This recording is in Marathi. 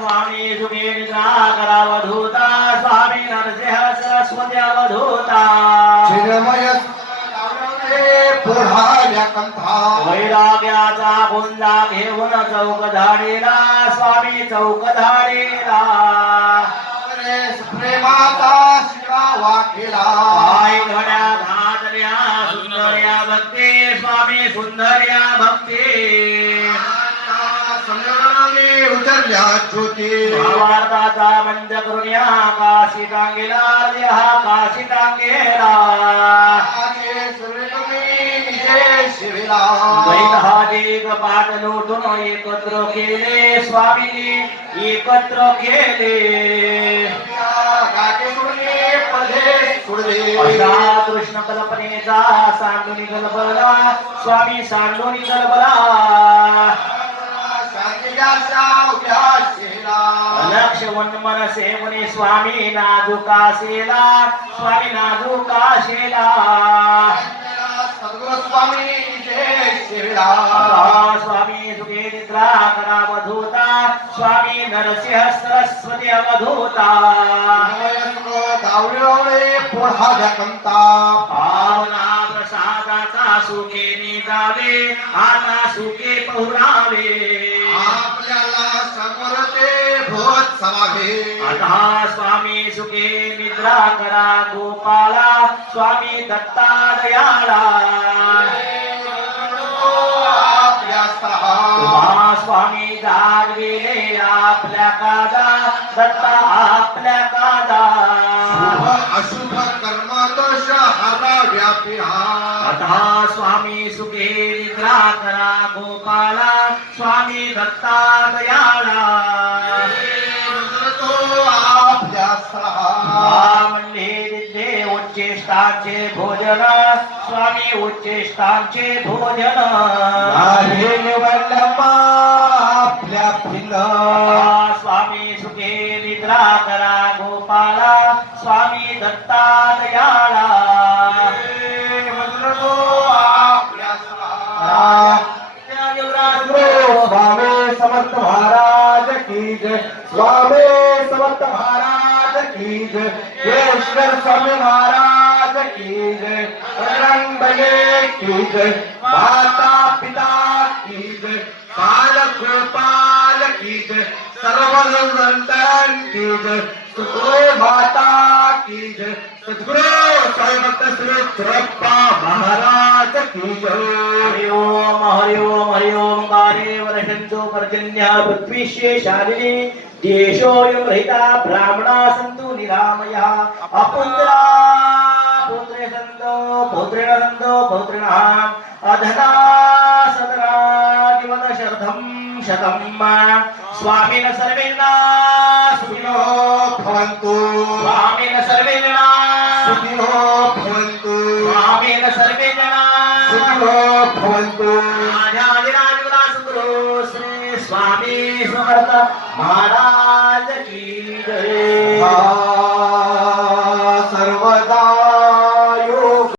स्वामी सुखे निद्रा करावधूता स्वामी नरसिंह सरस्वती अवधूता पुढाल्या कंथा वैराग्याचा गुंजा घेऊन चौक धाडीला स्वामी चौक धाडीला प्रेमाचा शिवा वाटेला पाय घड्या घातल्या सुंदर्या भक्ती स्वामी सुंदर्या भक्ती संग्रामी उतरल्या ज्योती भावार्थाचा मंच करून या काशी टांगेला देहा काशी टांगेला दैनहादिक पाठ लोटून एकत्र केले स्वामींनी एकत्र केले अशा कृष्ण कल्पनेचा सांडूनी गलबला स्वामी सांडूनी गलबला लक्ष वनमन सेवने स्वामी नाजुकासेला स्वामी नाजुकाशेला स्वामी स्वामी सुखे निद्रा करावधूता स्वामी नरसिंह सरस्वती अवधूता पुढाल्या कंता पावना प्रसादाचा सुखे निदावे आता सुखे पहुरावे आपल्याला समोर ते भोत समावे आता स्वामी सुखे निद्रा करा गोपाला स्वामी दत्ता दयाळा स्वामी जागविले आपल्या कादा दत्ता आपल्या कादा अशुभ कर्म दोष हरा व्यापी आता स्वामी सुखे निद्रा करा गोपाला स्वामी दत्ता दयाळा म्हणले उच्चेष्टांचे भोजन स्वामी उच्चेष्टांचे भोजन आपल्या पिला स्वामी सुखे निद्रा करा गोपाला स्वामी दत्ता दयाळा स्वामी समर्थ महाराज की जय स्वामी समर्थ महाराज की जय ईश्वर स्वामी महाराज की जय रंगये की जय माता पिता की जय बाल गोपाल की जय सर्व संतान की जय सद्गुरु माता की जय सद्गुरु साई भक्त श्री चरप्पा महाराज की जय हरि ओम हरि ओम हरि ओम काले वर्षन्तु पर्जन्यः पृथ्वीशे शालिनी देशोऽयं रहिता ब्राह्मणा सन्तु निरामयः अपुत्रा पुत्रे सन्तु पुत्रेण सन्तु पुत्रिणः अधना सदना जीवत शतं स्वामिन सर्वेण सुखिनो भवन्तु स्वामिन सर्वेण सुखिनो भवन्तु स्वामिन सर्वेण सुखिनो भवन्तु श्री स्वामी समर्थ महाराज की जय।